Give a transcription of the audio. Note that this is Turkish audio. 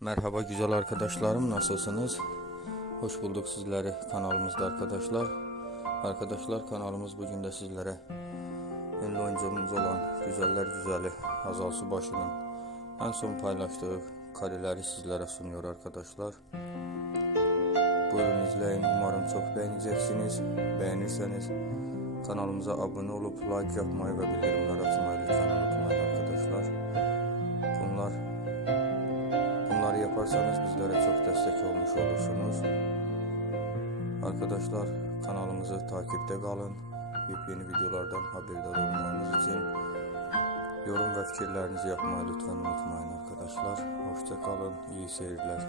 Merhaba güzel arkadaşlarım nasılsınız? Hoş bulduk sizleri kanalımızda arkadaşlar. Arkadaşlar kanalımız bugün de sizlere ünlü oyuncumuz olan Güzeller Güzeli Hazal Subaşı'nın en son paylaştığı kareleri sizlere sunuyor arkadaşlar. Buyurun izleyin umarım çok beğeneceksiniz. Beğenirseniz kanalımıza abone olup like yapmayı ve bildirimler açmayı yaparsanız bizlere çok destek olmuş olursunuz. Arkadaşlar kanalımızı takipte kalın. Yepyeni videolardan haberdar olmanız için yorum ve fikirlerinizi yapmayı lütfen unutmayın arkadaşlar. Hoşça kalın. İyi seyirler.